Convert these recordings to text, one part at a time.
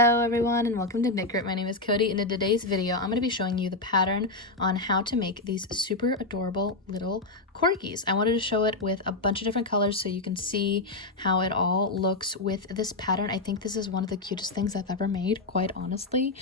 Hello everyone and welcome to Knit Grit. My name is Cody and in today's video I'm going to be showing you the pattern on how to make these super adorable little corgis. I wanted to show it with a bunch of different colors so you can see how it all looks with this pattern. I think this is one of the cutest things I've ever made, quite honestly.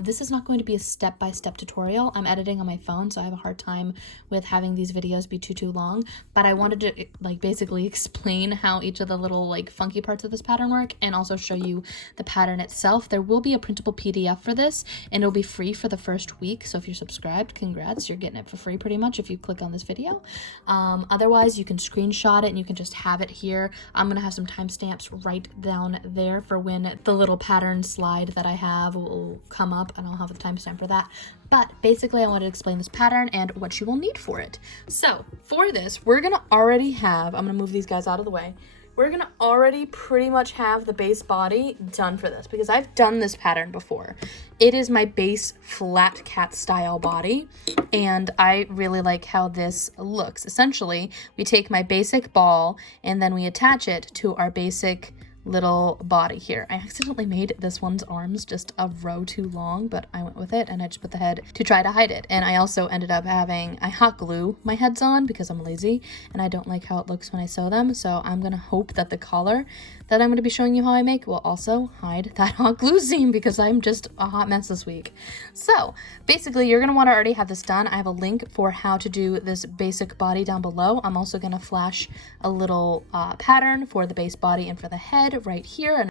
This is not going to be a step-by-step tutorial. I'm editing on my phone, so I have a hard time with having these videos be too long, but I wanted to basically explain how each of the little funky parts of this pattern work and also show you the pattern itself. There will be a printable PDF for this and it'll be free for the first week, so if you're subscribed, congrats, you're getting it for free pretty much if you click on this video. Otherwise you can screenshot it and you can just have it here. I'm gonna have some timestamps right down there for when the little pattern slide that I have will come up, and I'll have a timestamp for that. But basically I wanted to explain this pattern and what you will need for it. So for this, we're gonna already have, I'm gonna move these guys out of the way, we're gonna already pretty much have the base body done for this because I've done this pattern before. It is my base flat cat style body and I really like how this looks. Essentially, we take my basic ball and then we attach it to our basic little body here. I accidentally made this one's arms just a row too long, but I went with it and I just put the head to try to hide it. And I also ended up having, I hot glue my heads on because I'm lazy and I don't like how it looks when I sew them. So I'm gonna hope that the collar that I'm going to be showing you how I make will also hide that hot glue seam because I'm just a hot mess this week. So basically you're going to want to already have this done. I have a link for how to do this basic body down below. I'm also going to flash a little pattern for the base body and for the head right here.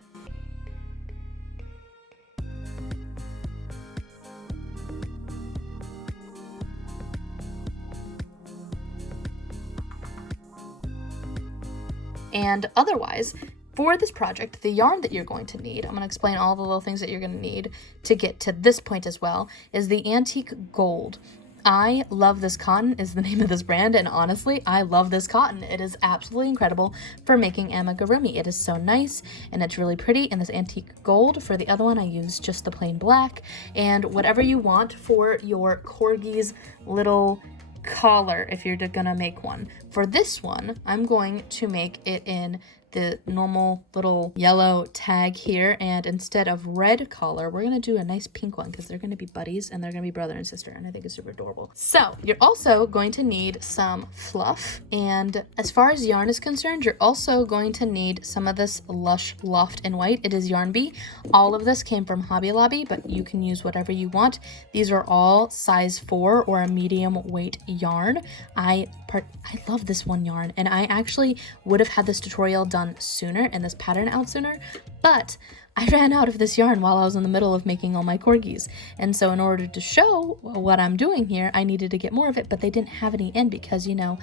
And otherwise, for this project, the yarn that you're going to need, I'm going to explain all the little things that you're going to need to get to this point as well, is the Antique Gold. I love this cotton is the name of this brand, and honestly, I love this cotton. It is absolutely incredible for making amigurumi. It is so nice, and it's really pretty, and this Antique Gold. For the other one, I use just the plain black, and whatever you want for your corgi's little collar if you're gonna make one. For this one, I'm going to make it in the normal little yellow tag here, and instead of red collar we're gonna do a nice pink one because they're gonna be buddies and they're gonna be brother and sister, and I think it's super adorable. So you're also going to need some fluff, and as far as yarn is concerned, you're also going to need some of this Lush Loft in white. It is yarn bee. All of this came from Hobby Lobby, but you can use whatever you want. These are all size 4 or a medium weight yarn. I love this one yarn, and I actually would have had this tutorial done sooner and this pattern out sooner, but I ran out of this yarn while I was in the middle of making all my corgis, and so in order to show what I'm doing here, I needed to get more of it, but they didn't have any in because, you know,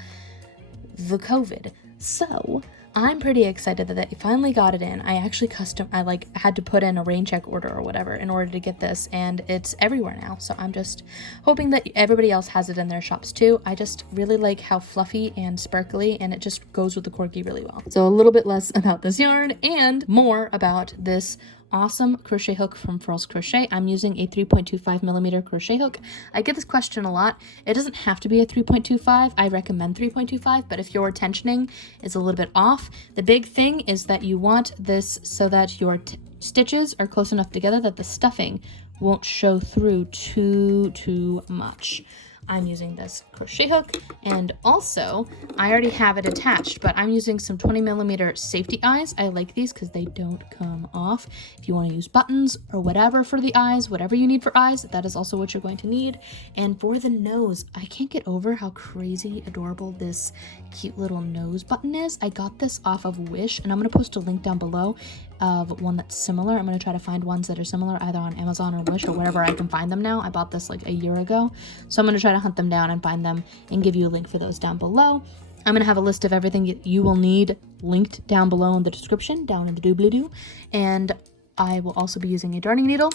the COVID. So I'm pretty excited that they finally got it in. I actually had to put in a rain check order or whatever in order to get this, and it's everywhere now. So I'm just hoping that everybody else has it in their shops too. I just really like how fluffy and sparkly, and it just goes with the corgi really well. So a little bit less about this yarn and more about this awesome crochet hook from Furls Crochet. I'm using a 3.25 millimeter crochet hook. I get this question a lot. It doesn't have to be a 3.25. I recommend 3.25, but if your tensioning is a little bit off, the big thing is that you want this so that your stitches are close enough together that the stuffing won't show through too much. I'm using this crochet hook, and also I already have it attached, but I'm using some 20 millimeter safety eyes. I like these because they don't come off. If you want to use buttons or whatever for the eyes, whatever you need for eyes, that is also what you're going to need. And for the nose, I can't get over how crazy adorable this cute little nose button is. I got this off of Wish, and I'm going to post a link down below of one that's similar. I'm going to try to find ones that are similar either on Amazon or Wish or wherever I can find them now. I bought this like a year ago, so I'm going to try to hunt them down and find them and give you a link for those down below. I'm going to have a list of everything you will need linked down below in the description, down in the doobly-doo, and I will also be using a darning needle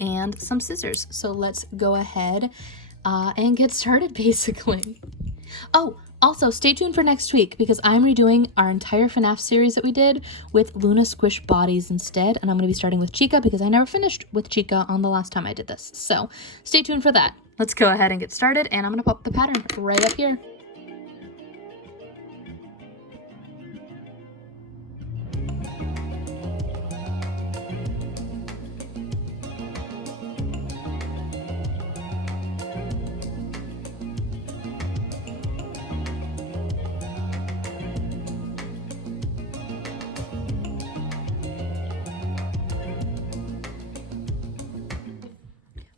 and some scissors. So let's go ahead and get started basically. Oh, also, stay tuned for next week because I'm redoing our entire FNAF series that we did with Luna Squish bodies instead, and I'm going to be starting with Chica because I never finished with Chica on the last time I did this. So stay tuned for that. Let's go ahead and get started, and I'm going to pop the pattern right up here.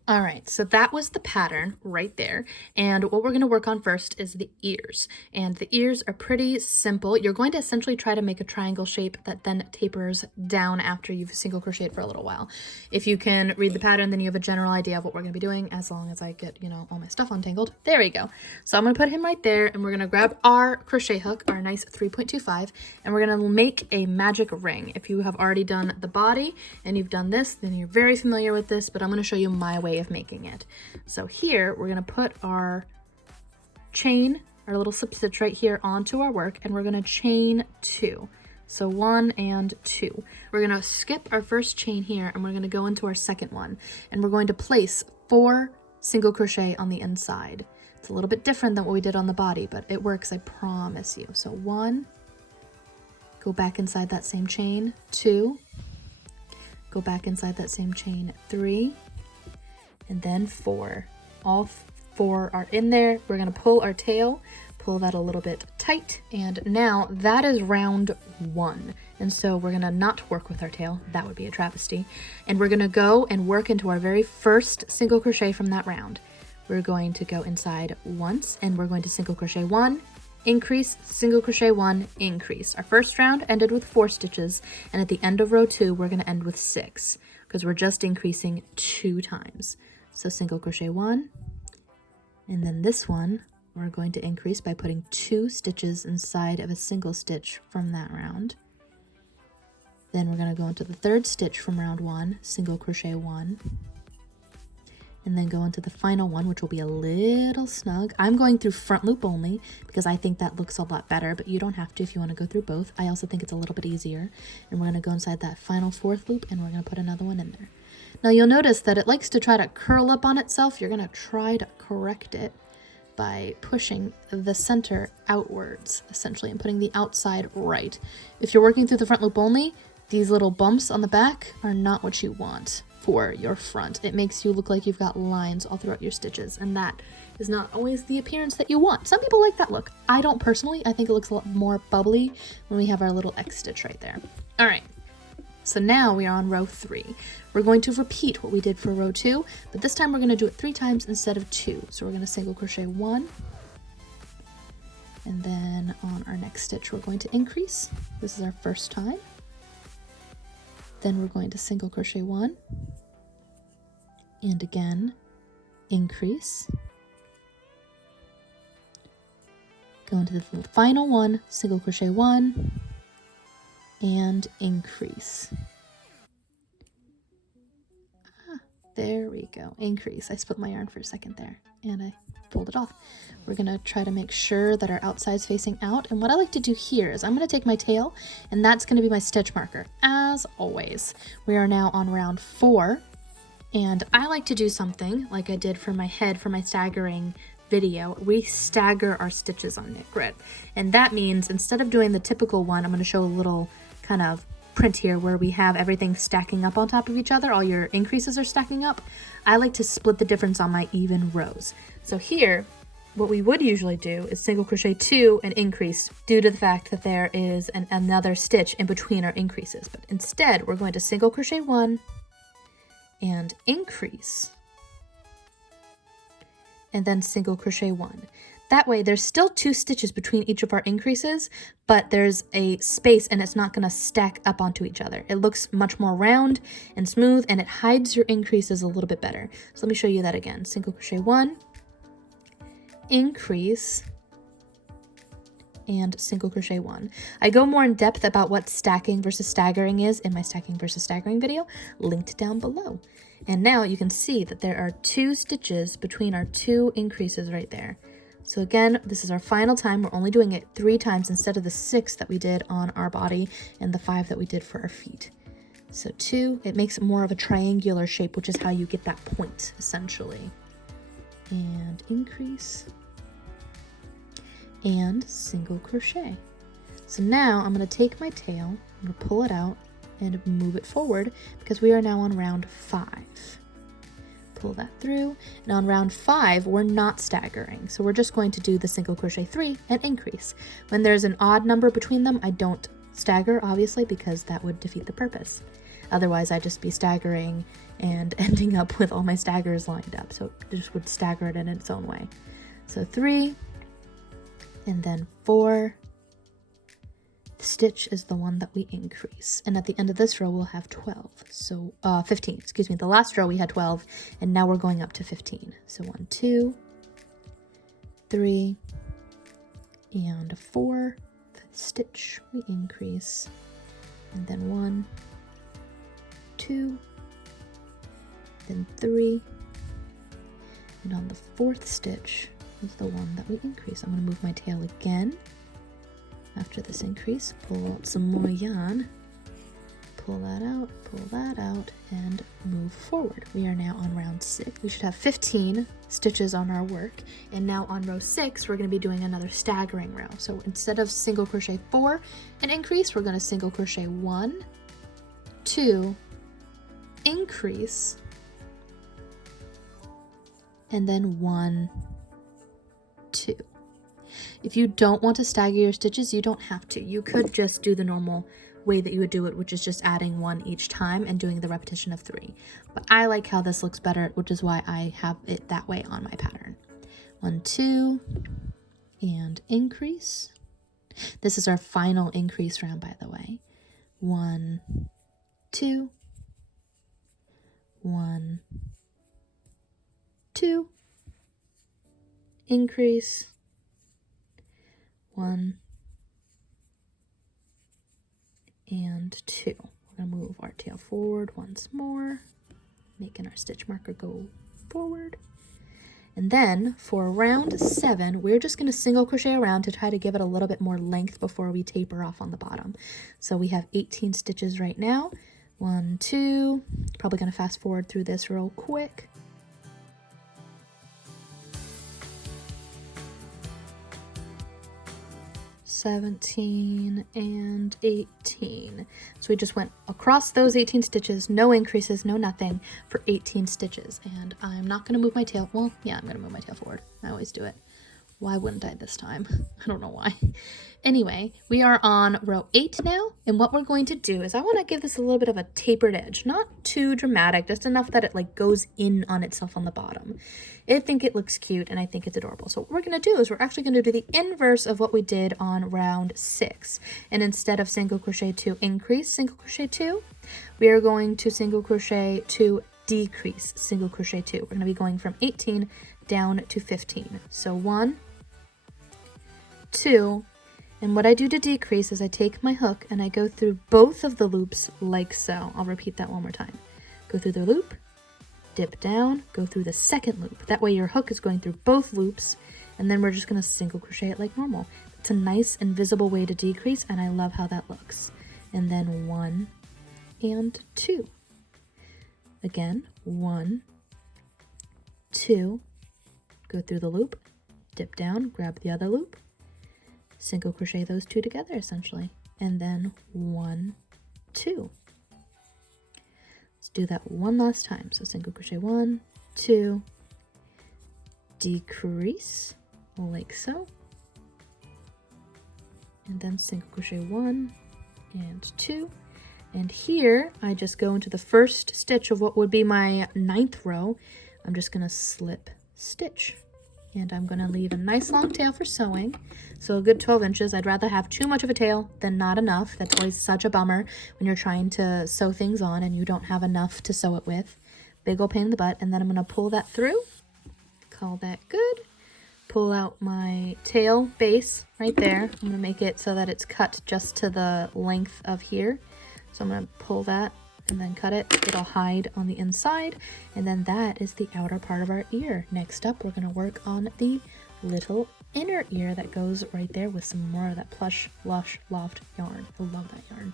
All right, so that was the pattern right there. And what we're going to work on first is the ears. And the ears are pretty simple. You're going to essentially try to make a triangle shape that then tapers down after you've single crocheted for a little while. If you can read the pattern, then you have a general idea of what we're going to be doing, as long as I get, you know, all my stuff untangled. There we go. So I'm going to put him right there, and we're going to grab our crochet hook, our nice 3.25, and we're going to make a magic ring. If you have already done the body and you've done this, then you're very familiar with this, but I'm going to show you my way of making it. So here we're going to put our chain, our little slip stitch right here onto our work, and we're going to chain 2. So 1 and 2. We're going to skip our first chain here, and we're going to go into our second one, and we're going to place 4 single crochet on the inside. It's a little bit different than what we did on the body, but it works, I promise you. So 1, go back inside that same chain, 2, go back inside that same chain, 3, and then 4. All 4 are in there. We're going to pull our tail, pull that a little bit tight, and now that is round 1. And so we're going to not work with our tail. That would be a travesty. And we're going to go and work into our very first single crochet from that round. We're going to go inside once, and we're going to single crochet 1, increase, single crochet 1, increase. Our first round ended with 4 stitches, and at the end of row 2 we're going to end with 6 because we're just increasing 2 times. So single crochet 1, and then this one we're going to increase by putting 2 stitches inside of a single stitch from that round. Then we're going to go into the third stitch from round 1, single crochet 1, and then go into the final one, which will be a little snug. I'm going through front loop only because I think that looks a lot better, but you don't have to if you want to go through both. I also think it's a little bit easier. And we're going to go inside that final 4th loop, and we're going to put another one in there. Now you'll notice that it likes to try to curl up on itself. You're going to try to correct it by pushing the center outwards, essentially, and putting the outside right. If you're working through the front loop only, these little bumps on the back are not what you want for your front. It makes you look like you've got lines all throughout your stitches, and that is not always the appearance that you want. Some people like that look. I don't personally. I think it looks a lot more bubbly when we have our little X stitch right there. All right. So now we are on row 3. We're going to repeat what we did for row 2, but this time we're going to do it 3 times instead of 2. So we're going to single crochet 1, and then on our next stitch we're going to increase. This is our first time. Then we're going to single crochet 1, and again increase. Go into the final one, single crochet 1, and increase. There we go, increase. I split my yarn for a second there, and I pulled it off. We're gonna try to make sure that our outside's facing out, and what I like to do here is I'm gonna take my tail, and that's gonna be my stitch marker, as always. We are now on round 4, and I like to do something like I did for my head for my staggering video. We stagger our stitches on knit grid, and that means instead of doing the typical one, I'm going to show a little kind of print here where we have everything stacking up on top of each other, all your increases are stacking up. I like to split the difference on my even rows. So here what we would usually do is single crochet 2 and increase due to the fact that there is another stitch in between our increases, but instead we're going to single crochet 1 and increase, and then single crochet 1. That way there's still 2 stitches between each of our increases, but there's a space and it's not going to stack up onto each other. It looks much more round and smooth, and it hides your increases a little bit better. So let me show you that again. Single crochet 1, increase, and single crochet 1. I go more in depth about what stacking versus staggering is in my stacking versus staggering video, linked down below. And now you can see that there are 2 stitches between our 2 increases right there. So again, this is our final time. We're only doing it 3 times instead of the 6 that we did on our body and the 5 that we did for our feet. So 2, it makes it more of a triangular shape, which is how you get that point essentially. And increase, and single crochet. So now I'm going to take my tail, I'm going to pull it out and move it forward because we are now on round 5. Pull that through, and on round 5 we're not staggering, so we're just going to do the single crochet 3 and increase. When there's an odd number between them, I don't stagger, obviously, because that would defeat the purpose. Otherwise, I'd just be staggering and ending up with all my staggers lined up. So it just would stagger it in its own way. So 3, and then 4. The stitch is the one that we increase. And at the end of this row, we'll have 12. So 15, excuse me. The last row we had 12, and now we're going up to 15. So 1, 2, 3, and 4. The stitch we increase. And then 1, 2, then 3. And on the 4th stitch is the one that we increase. I'm going to move my tail again. After this increase, pull out some more yarn, pull that out, and move forward. We are now on round 6. We should have 15 stitches on our work. And now on row 6, we're going to be doing another staggering row. So instead of single crochet 4 and increase, we're going to single crochet 1, 2, increase, and then 1, 2. If you don't want to stagger your stitches, you don't have to. You could just do the normal way that you would do it, which is just adding 1 each time and doing the repetition of 3. But I like how this looks better, which is why I have it that way on my pattern. 1, 2, and increase. This is our final increase round, by the way. 1, 2, 1, 2, increase, 1, and 2. We're going to move our tail forward once more, making our stitch marker go forward. And then for round 7, we're just going to single crochet around to try to give it a little bit more length before we taper off on the bottom. So we have 18 stitches right now. 1, 2, probably going to fast forward through this real quick. 17 and 18. So we just went across those 18 stitches, no increases, no nothing, for 18 stitches. And I'm not going to move my tail. Well, yeah, I'm going to move my tail forward. I always do it. Why wouldn't I this time? I don't know why. Anyway, we are on row 8 now, and what we're going to do is I want to give this a little bit of a tapered edge, not too dramatic, just enough that it like goes in on itself on the bottom. I think it looks cute and I think it's adorable. So what we're going to do is we're actually going to do the inverse of what we did on round 6. And instead of single crochet 2 increase, single crochet 2, we are going to single crochet 2 decrease, single crochet 2. We're going to be going from 18 down to 15. So 1, 2, and what I do to decrease is I take my hook and I go through both of the loops like so. I'll repeat that one more time. Go through the loop, dip down, go through the second loop. That way your hook is going through both loops, and then we're just going to single crochet it like normal. It's a nice invisible way to decrease, and I love how that looks. And then 1 and 2. Again, 1, 2, go through the loop, dip down, grab the other loop, single crochet those two together essentially, and then 1, 2. Let's do that one last time. So single crochet 1, 2, decrease like so, and then single crochet 1 and 2. And here I just go into the first stitch of what would be my 9th row. I'm just going to slip stitch, and I'm going to leave a nice long tail for sewing, so a good 12 inches. I'd rather have too much of a tail than not enough. That's always such a bummer when you're trying to sew things on and you don't have enough to sew it with. Big ol' pain in the butt. And then I'm going to pull that through, call that good, pull out my tail base right there. I'm going to make it so that it's cut just to the length of here. So I'm going to pull that and then cut it. It'll hide on the inside, and then that is the outer part of our ear. Next up, we're going to work on the little inner ear that goes right there with some more of that plush Lush Loft yarn. I love that yarn.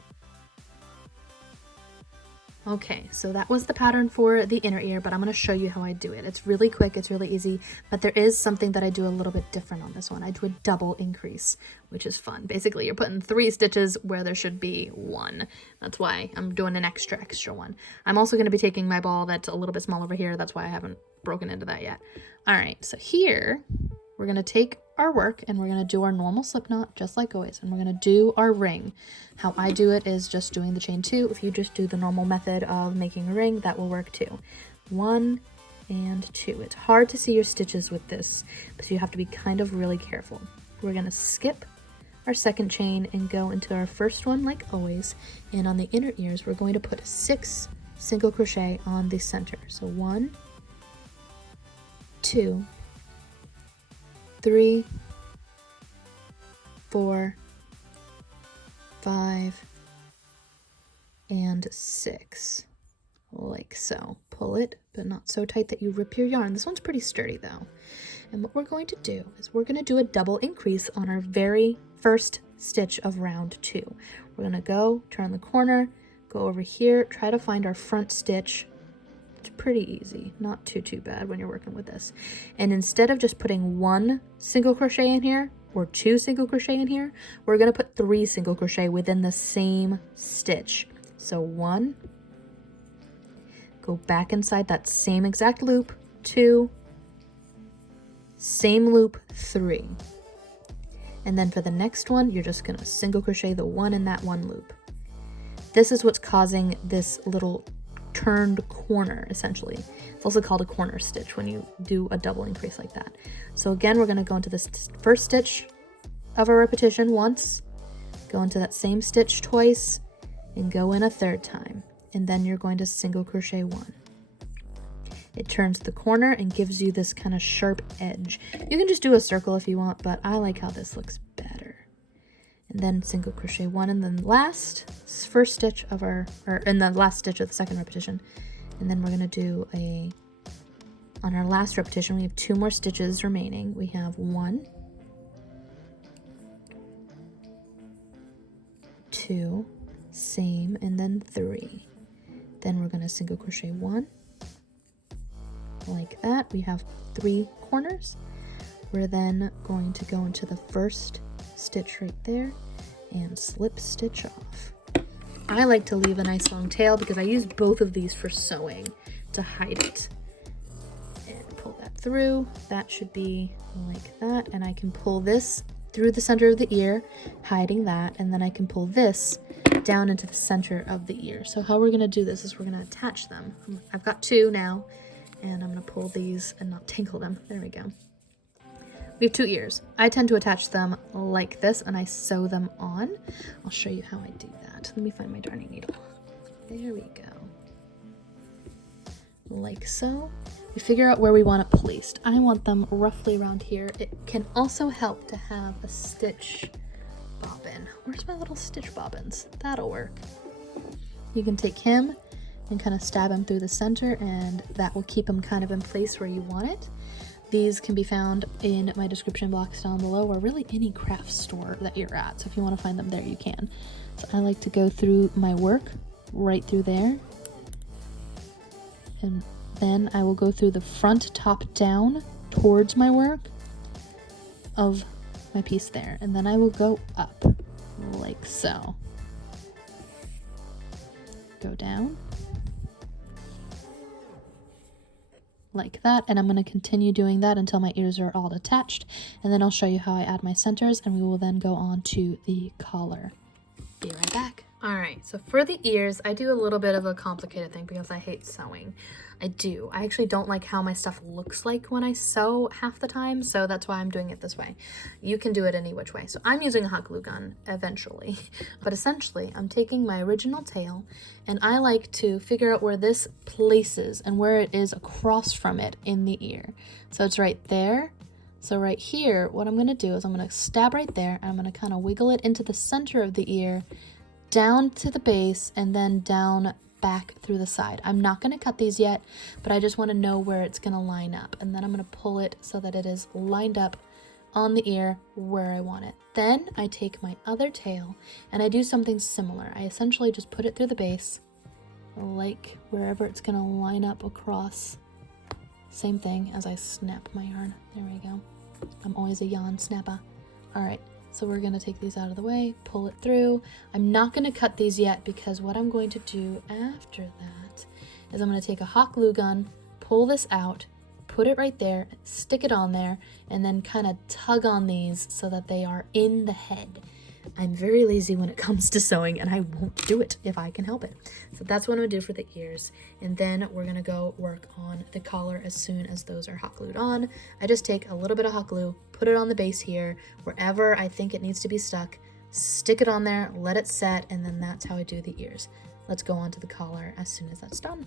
Okay, so that was the pattern for the inner ear, but I'm going to show you how I do it. It's really quick, it's really easy, but there is something that I do a little bit different on this one. I do a double increase, which is fun. Basically, you're putting 3 stitches where there should be 1. That's why I'm doing an extra one. I'm also going to be taking my ball that's a little bit small over here. That's why I haven't broken into that yet. All right, so here we're going to take our work and we're going to do our normal slip knot just like always, and we're going to do our ring. How I do it is just doing the chain 2. If you just do the normal method of making a ring, that will work too. 1 and 2. It's hard to see your stitches with this, so you have to be kind of really careful. We're going to skip our second chain and go into our first one like always, and on the inner ears we're going to put 6 single crochet on the center. So 1, 2, 3, 4, 5, and 6, like so. Pull it, but not so tight that you rip your yarn. This one's pretty sturdy though. And what we're going to do is we're going to do a double increase on our very first stitch of round 2. We're going to go turn the corner, go over here, try to find our front stitch. It's pretty easy, not too bad when you're working with this. And instead of just putting 1 single crochet in here or 2 single crochet in here, we're going to put 3 single crochet within the same stitch. So 1, go back inside that same exact loop, 2, same loop, 3. And then for the next one, you're just going to single crochet the 1 in that 1 loop. This is what's causing this little turned corner, essentially. It's also called a corner stitch when you do a double increase like that. So again, we're going to go into this first stitch of a repetition once, go into that same stitch twice, and go in a 3rd time. And then you're going to single crochet 1. It turns the corner and gives you this kind of sharp edge. You can just do a circle if you want, but I like how this looks better. And then single crochet 1 in the last first stitch of our, or in the last stitch of the second repetition. And then we're going to do on our last repetition, we have 2 more stitches remaining. We have 1, 2, same, and then 3. Then we're going to single crochet 1, like that. We have 3 corners. We're then going to go into the first stitch right there and slip stitch off. I like to leave a nice long tail because I use both of these for sewing to hide it. And pull that through. That should be like that. And I can pull this through the center of the ear, hiding that, and then I can pull this down into the center of the ear. So how we're going to do this is we're going to attach them. I've got 2 now, and I'm going to pull these and not tangle them. There we go. We have 2 ears. I tend to attach them like this, and I sew them on. I'll show you how I do that. Let me find my darning needle. There we go. Like so. We figure out where we want it placed. I want them roughly around here. It can also help to have a stitch bobbin. Where's my little stitch bobbins? That'll work. You can take him and kind of stab him through the center, and that will keep him kind of in place where you want it. These can be found in my description box down below, or really any craft store that you're at. So if you want to find them there, you can. So I like to go through my work right through there. And then I will go through the front top down towards my work of my piece there. And then I will go up like so. Go down. Like that, and I'm going to continue doing that until my ears are all attached, and then I'll show you how I add my centers, and we will then go on to the collar. Be right back. Alright, so for the ears, I do a little bit of a complicated thing because I hate sewing. I actually don't like how my stuff looks like when I sew half the time, so that's why I'm doing it this way. You can do it any which way. So I'm using a hot glue gun eventually, but essentially I'm taking my original tail, and I like to figure out where this places and where it is across from it in the ear. So it's right there. So right here, what I'm going to do is I'm going to stab right there, and I'm going to kind of wiggle it into the center of the ear, down to the base, and then down back through the side. I'm not going to cut these yet, but I just want to know where it's going to line up, and then I'm going to pull it so that it is lined up on the ear where I want it. Then I take my other tail and I do something similar. I essentially just put it through the base, like wherever it's going to line up across. Same thing as I snap my yarn. There we go. I'm always a yarn snapper. All right. So we're going to take these out of the way, pull it through. I'm not going to cut these yet because what I'm going to do after that is I'm going to take a hot glue gun, pull this out, put put it right there, stick it on there, and then kind of tug on these so that they are in the head. I'm very lazy when it comes to sewing, and I won't do it if I can help it. So that's what I'm gonna do for the ears. And then we're gonna go work on the collar as soon as those are hot glued on. I just take a little bit of hot glue, put it on the base here, wherever I think it needs to be stuck, stick it on there, let it set, and then that's how I do the ears. Let's go on to the collar as soon as that's done.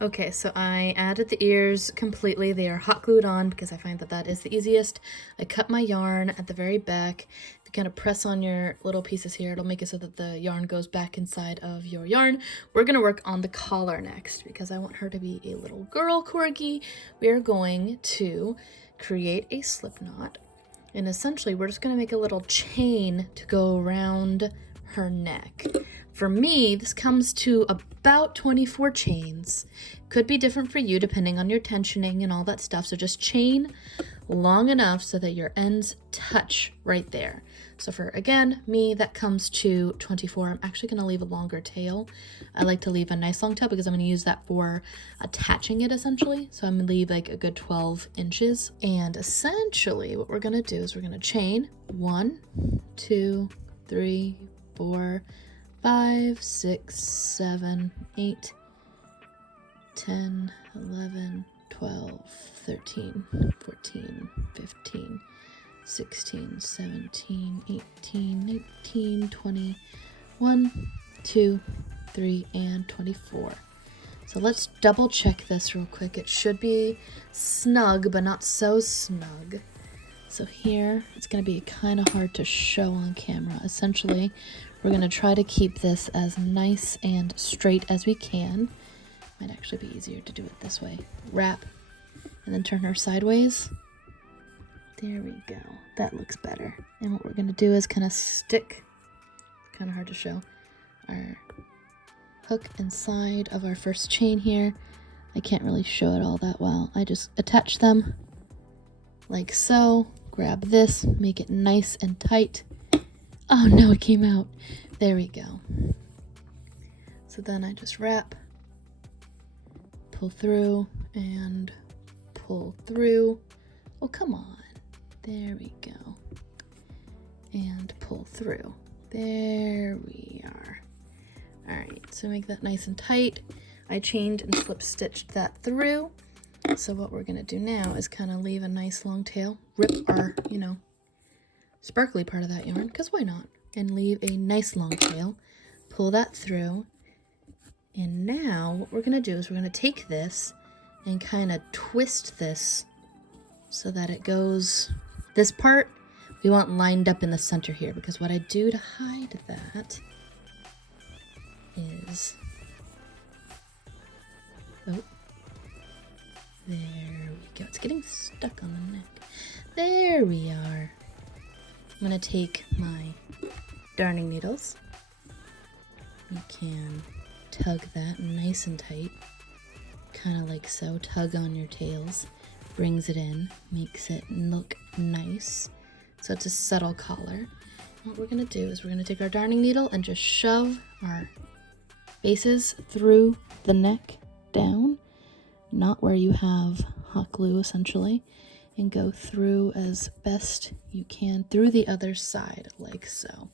Okay, so I added the ears completely. They are hot glued on because I find that that is the easiest. I cut my yarn at the very back. If you kind of press on your little pieces here, it'll make it so that the yarn goes back inside of your yarn. We're gonna work on the collar next because I want her to be a little girl corgi. We are going to create a slip knot, and essentially we're just gonna make a little chain to go around her neck. For me, this comes to about 24 chains. Could be different for you depending on your tensioning and all that stuff. So just chain long enough so that your ends touch right there. So for, again, me, that comes to 24. I'm actually gonna leave a longer tail. I like to leave a nice long tail because I'm gonna use that for attaching it essentially. So I'm gonna leave like a good 12 inches. And essentially what we're gonna do is we're gonna chain 1, 2, 3, 4, 5, 6, 7, 8, 10, 11, 12, 13, 14, 15, 16, 17, 18, 19, 20, 1, 2, 3, and 24. So let's double check this real quick. It should be snug, but not so snug. So here, it's going to be kind of hard to show on camera. Essentially, we're going to try to keep this as nice and straight as we can. Might actually be easier to do it this way. Wrap, and then turn her sideways. There we go. That looks better. And what we're going to do is kind of stick, kind of hard to show, our hook inside of our first chain here. I can't really show it all that well. I just attach them like so. Grab this, make it nice and tight. Oh no, it came out. There we go. So then I just wrap, pull through, and pull through. Oh, come on. There we go. And pull through. There we are. All right, so make that nice and tight. I chained and slip stitched that through. So what we're gonna do now is kind of leave a nice long tail, rip our, sparkly part of that yarn, because why not? And leave a nice long tail, pull that through. And now what we're gonna do is we're gonna take this and kind of twist this so that it goes, this part we want lined up in the center here, because what I do to hide that is, oh, there we go. It's getting stuck on the neck. There we are. I'm going to take my darning needles. You can tug that nice and tight. Kind of like so. Tug on your tails. Brings it in. Makes it look nice. So it's a subtle collar. What we're going to do is we're going to take our darning needle and just shove our bases through the neck down. Not where you have hot glue essentially, and go through as best you can through the other side like so.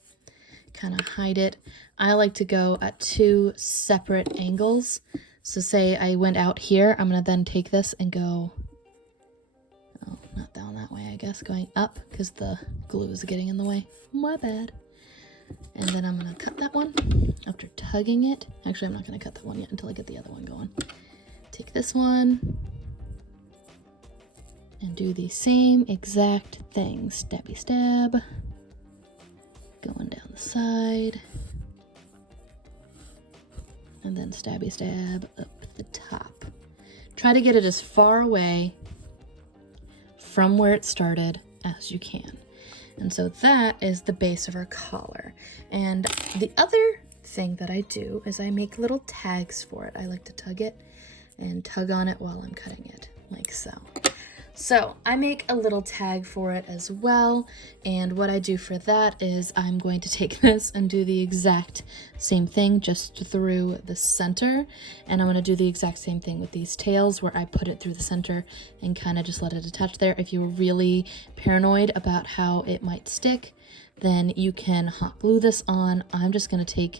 Kind of hide it. I like to go at 2 separate angles. So say I went out here, I'm going to then take this and go, oh, not down that way, I guess, going up because the glue is getting in the way. My bad. And then I'm going to cut that one after tugging it. Actually, I'm not going to cut that one yet until I get the other one going. Take this one and do the same exact thing. Stabby stab. Going down the side. And then stabby stab up the top. Try to get it as far away from where it started as you can. And so that is the base of our collar. And the other thing that I do is I make little tags for it. I like to tug it and tug on it while I'm cutting it, like so. So I make a little tag for it as well, and what I do for that is I'm going to take this and do the exact same thing just through the center, and I'm going to do the exact same thing with these tails where I put it through the center and kind of just let it attach there. If you were really paranoid about how it might stick, then you can hot glue this on. I'm just going to take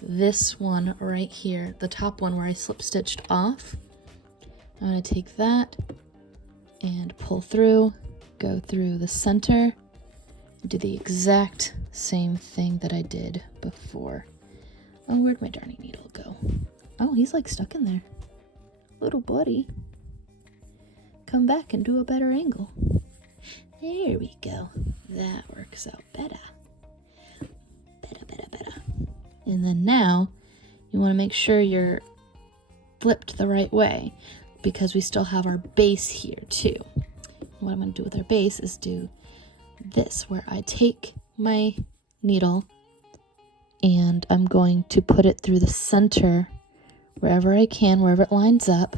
this one right here, the top one where I slip stitched off. I'm going to take that and pull through, go through the center, do the exact same thing that I did before. Oh, where'd my darning needle go? Oh, he's like stuck in there. Little buddy. Come back and do a better angle. There we go. That works out better. Better. And then now, you want to make sure you're flipped the right way, because we still have our base here too. What I'm going to do with our base is do this, where I take my needle and I'm going to put it through the center wherever I can, wherever it lines up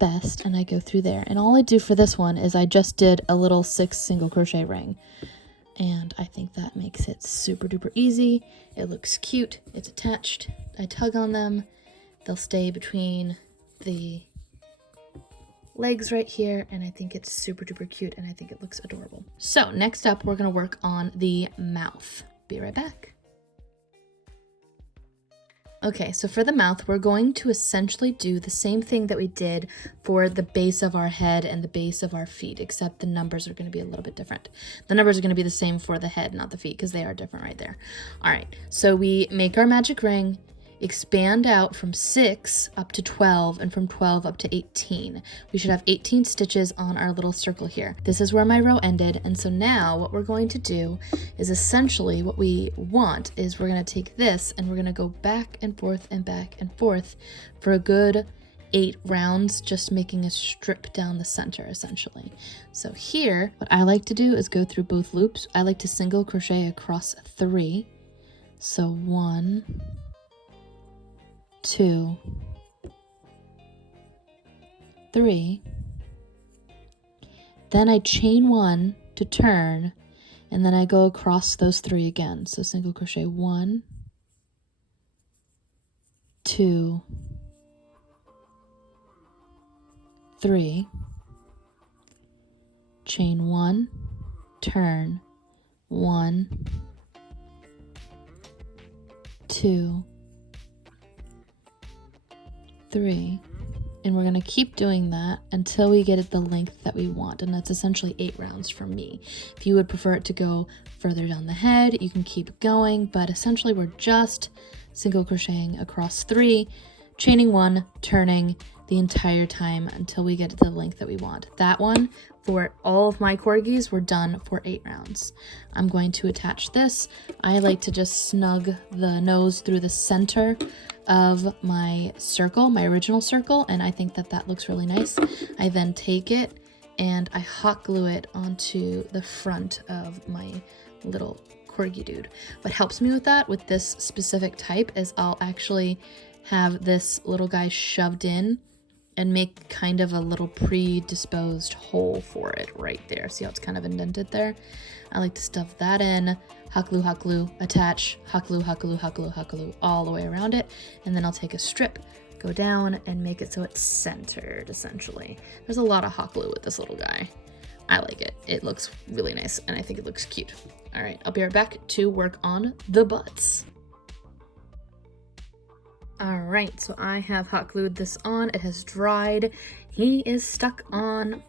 best, and I go through there. And all I do for this one is I just did a little 6 single crochet ring, and I think that makes it super duper easy. It looks cute, it's attached, I tug on them, they'll stay between the legs right here, and I think it's super duper cute, and I think it looks adorable. So next up, we're gonna work on the mouth. Be right back. Okay, so for the mouth, we're going to essentially do the same thing that we did for the base of our head and the base of our feet, except the numbers are going to be a little bit different. The numbers are going to be the same for the head, not the feet, because they are different right there. All right, so we make our magic ring, expand out from 6 up to 12, and from 12 up to 18. We should have 18 stitches on our little circle here. This is where my row ended, and so now what we're going to do is essentially what we want is we're going to take this and we're going to go back and forth and back and forth for a good 8 rounds, just making a strip down the center essentially. So here, what I like to do is go through both loops. I like to single crochet across 3. So 1, 2, 3, then I chain 1 to turn, and then I go across those 3 again. So single crochet 1, 2, 3, chain 1, turn, 1, 2, 3, and we're going to keep doing that until we get it the length that we want, and that's essentially 8 rounds for me. If you would prefer it to go further down the head, you can keep going, but essentially we're just single crocheting across 3, chaining 1, turning the entire time until we get it the length that we want. That one, for all of my corgis, we're done for 8 rounds. I'm going to attach this. I like to just snug the nose through the center of my circle, my original circle, and I think that that looks really nice. I then take it and I hot glue it onto the front of my little corgi dude. What helps me with that, with this specific type, is I'll actually have this little guy shoved in and make kind of a little predisposed hole for it right there. See how it's kind of indented there? I like to stuff that in, hot glue, attach, hot glue, all the way around it, and then I'll take a strip, go down, and make it so it's centered, essentially. There's a lot of hot glue with this little guy. I like it. It looks really nice, and I think it looks cute. All right, I'll be right back to work on the butts. All right, so I have hot glued this on. It has dried. He is stuck on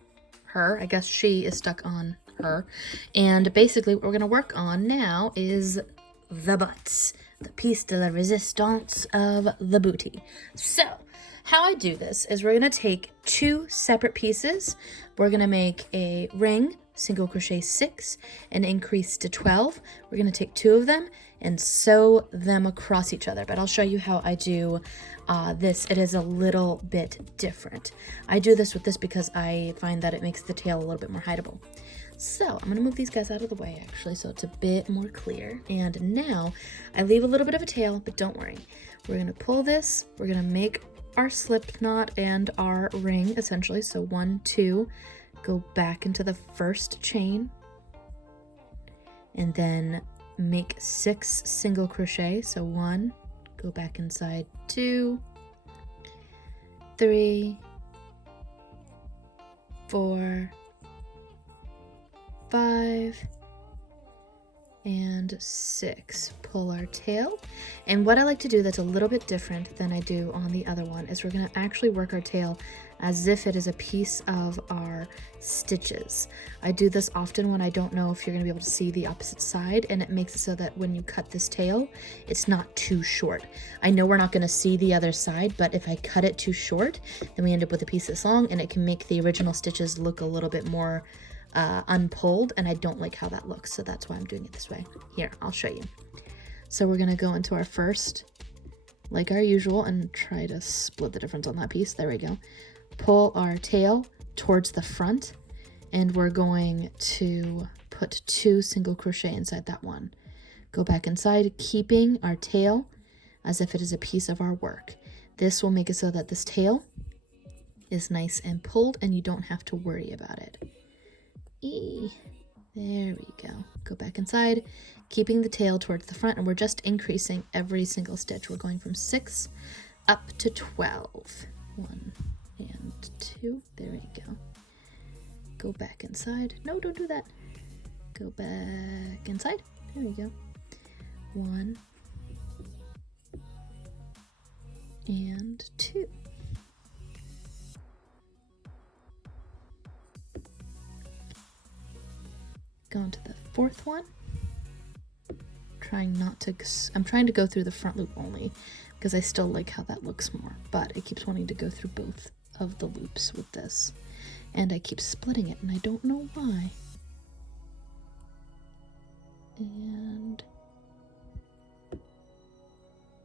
her. I guess she is stuck on her. And basically what we're gonna work on now is the butts, the piece de la resistance of the booty. So how I do this is we're gonna take 2 separate pieces. We're gonna make a ring, single crochet 6, and increase to 12. We're gonna take 2 of them and sew them across each other, but I'll show you how I do this. It is a little bit different. I do this with this because I find that it makes the tail a little bit more hideable. So I'm gonna move these guys out of the way actually, so it's a bit more clear. And now I leave a little bit of a tail, but don't worry. We're gonna pull this, we're gonna make our slip knot and our ring essentially. So 1, 2, go back into the first chain, and then make 6 single crochet. So 1, go back inside, 2, 3, 4, 5, and 6. Pull our tail. And what I like to do that's a little bit different than I do on the other one is we're going to actually work our tail as if it is a piece of our stitches. I do this often when I don't know if you're going to be able to see the opposite side, and it makes it so that when you cut this tail, it's not too short. I know we're not going to see the other side, but if I cut it too short, then we end up with a piece that's long, and it can make the original stitches look a little bit more unpulled, and I don't like how that looks, so that's why I'm doing it this way. Here, I'll show you. So we're gonna go into our first, like our usual, and try to split the difference on that piece. There we go. Pull our tail towards the front, and we're going to put 2 single crochet inside that one. Go back inside, keeping our tail as if it is a piece of our work. This will make it so that this tail is nice and pulled, and you don't have to worry about it. There we go. Go back inside, keeping the tail towards the front, and we're just increasing every single stitch. We're going from 6 up to 12. 1 and 2. There we go. Go back inside. No, don't do that. Go back inside. There we go. 1 and 2. Go into the 4th one. I'm trying to go through the front loop only because I still like how that looks more, but it keeps wanting to go through both of the loops with this, and I keep splitting it, and I don't know why. And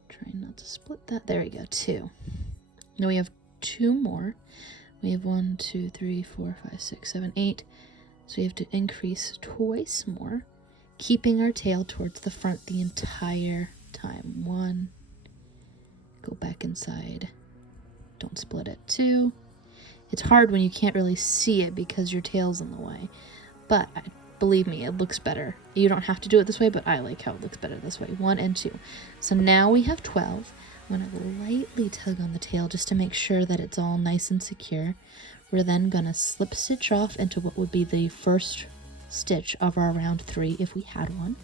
try not to split that. There we go, 2. Now we have 2 more. We have 1, 2, 3, 4, 5, 6, 7, 8. So we have to increase twice more, keeping our tail towards the front the entire time. 1, go back inside, don't split it. 2, it's hard when you can't really see it because your tail's in the way, but believe me, it looks better. You don't have to do it this way, but I like how it looks better this way. 1 and 2. So now we have 12. I'm going to lightly tug on the tail just to make sure that it's all nice and secure. We're then going to slip stitch off into what would be the first stitch of our round 3 if we had one.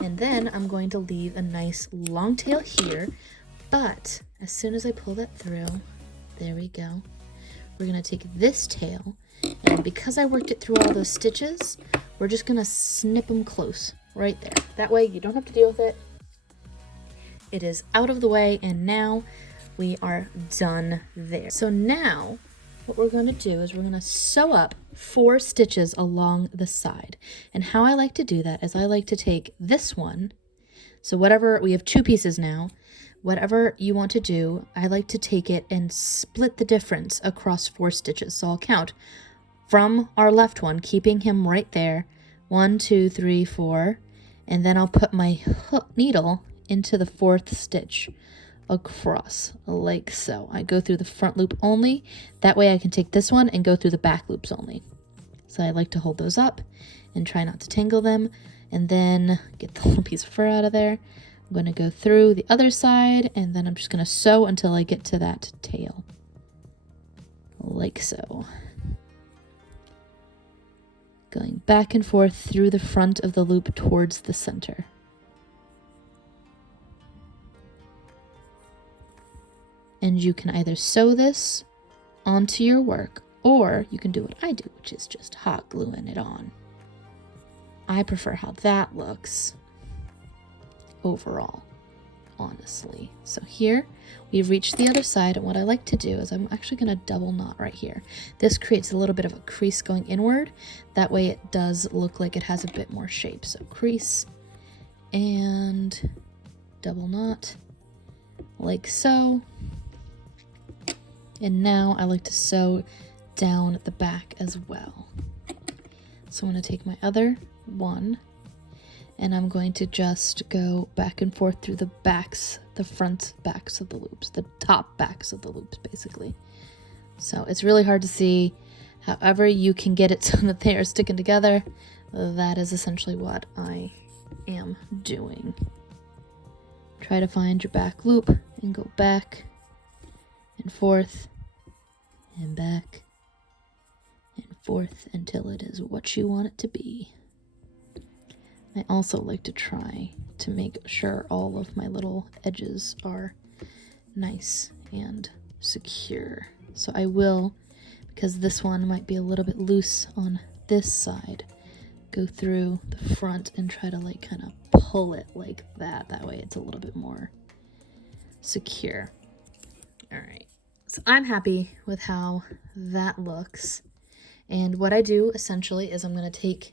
And then I'm going to leave a nice long tail here, but as soon as I pull that through, there we go. We're going to take this tail, and because I worked it through all those stitches, we're just going to snip them close right there. That way you don't have to deal with it. It is out of the way, and now we are done there. So now what we're going to do is we're going to sew up 4 stitches along the side. And how I like to do that is I like to take this one. So whatever, we have 2 pieces now. Whatever you want to do, I like to take it and split the difference across 4 stitches. So I'll count from our left one, keeping him right there. 1, 2, 3, 4. And then I'll put my hook needle into the 4th stitch across like so. I go through the front loop only. That way I can take this one and go through the back loops only. So I like to hold those up and try not to tangle them, and then get the little piece of fur out of there. I'm going to go through the other side, and then I'm just going to sew until I get to that tail like so. Going back and forth through the front of the loop towards the center. And you can either sew this onto your work, or you can do what I do, which is just hot gluing it on. I prefer how that looks overall, honestly. So here we've reached the other side, and what I like to do is I'm actually going to double knot right here. This creates a little bit of a crease going inward. That way it does look like it has a bit more shape. So crease and double knot like so. And now I like to sew down the back as well. So I'm going to take my other one, and I'm going to just go back and forth through the backs, the front backs of the loops, the top backs of the loops, basically. So it's really hard to see However you can get it so that they are sticking together, that is essentially what I am doing. Try to find your back loop and go back and forth and back and forth until it is what you want it to be. I also like to try to make sure all of my little edges are nice and secure. So I will, because this one might be a little bit loose on this side, go through the front and try to like kind of pull it like that. That way it's a little bit more secure. All right, so I'm happy with how that looks. And what I do essentially is I'm going to take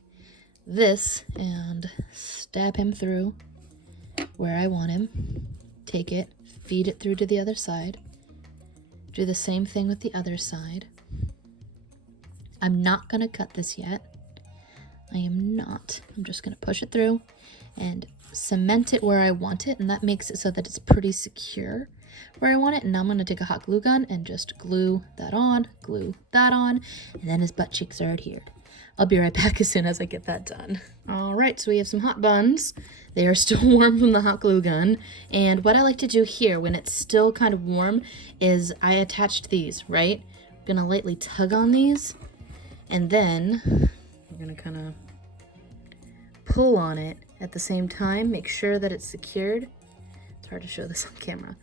this and stab him through where I want him. Take it, feed it through to the other side. Do the same thing with the other side. I'm not going to cut this yet. I am not. I'm just going to push it through and cement it where I want it, and that makes it so that it's pretty secure where I want it. And now I'm going to take a hot glue gun and just glue that on, and then his butt cheeks are adhered. I'll be right back as soon as I get that done. All right, so we have some hot buns. They are still warm from the hot glue gun. And what I like to do here when it's still kind of warm is I attached these, right? I'm gonna lightly tug on these, and then we're gonna kind of pull on it at the same time, make sure that it's secured. It's hard to show this on camera.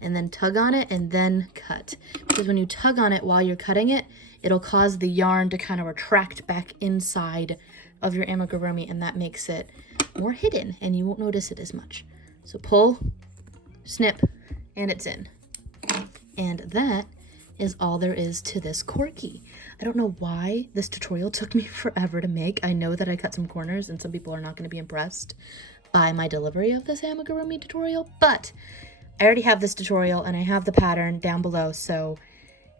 And then tug on it and then cut. Because when you tug on it while you're cutting it, it'll cause the yarn to kind of retract back inside of your amigurumi, and that makes it more hidden and you won't notice it as much. So pull, snip, and it's in. And that is all there is to this Corgi. I don't know why this tutorial took me forever to make. I know that I cut some corners and some people are not going to be impressed by my delivery of this amigurumi tutorial, but I already have this tutorial and I have the pattern down below, so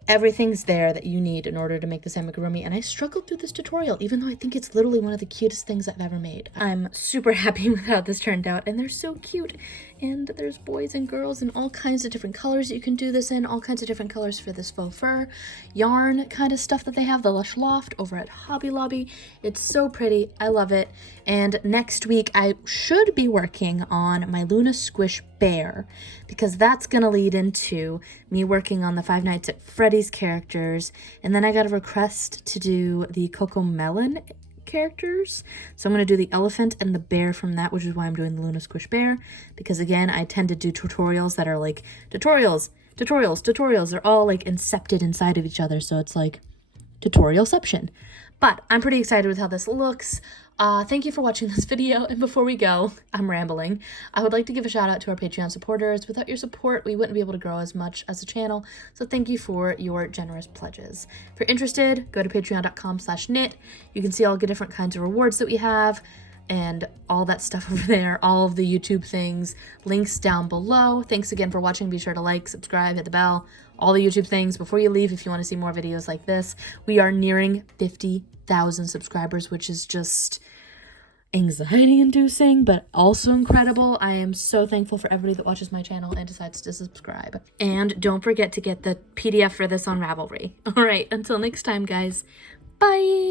everything's there that you need in order to make this amigurumi, and I struggled through this tutorial even though I think it's literally one of the cutest things I've ever made. I'm super happy with how this turned out, and they're so cute, and there's boys and girls and all kinds of different colors that you can do this in, all kinds of different colors for this faux fur yarn kind of stuff that they have, the Lush Loft over at Hobby Lobby. It's so pretty. I love it. And next week I should be working on my Luna Squish Bear, because that's gonna lead into me working on the Five Nights at Freddy's characters, and then I got a request to do the Coco Melon characters, so I'm going to do the elephant and the bear from that, which is why I'm doing the Luna Squish Bear, because again I tend to do tutorials that are like tutorials, they're all like incepted inside of each other, so it's like tutorialception. But I'm pretty excited with how this looks. Thank you for watching this video, and before we go, I'm rambling, I would like to give a shout out to our Patreon supporters. Without your support, we wouldn't be able to grow as much as a channel, so thank you for your generous pledges. If you're interested, go to patreon.com/knit. You can see all the different kinds of rewards that we have, and all that stuff over there, all of the YouTube things, links down below. Thanks again for watching. Be sure to like, subscribe, hit the bell, all the YouTube things. Before you leave, if you want to see more videos like this, we are nearing 50,000 subscribers, which is just anxiety inducing, but also incredible. I am so thankful for everybody that watches my channel and decides to subscribe. And don't forget to get the PDF for this on Ravelry. All right, until next time, guys. Bye.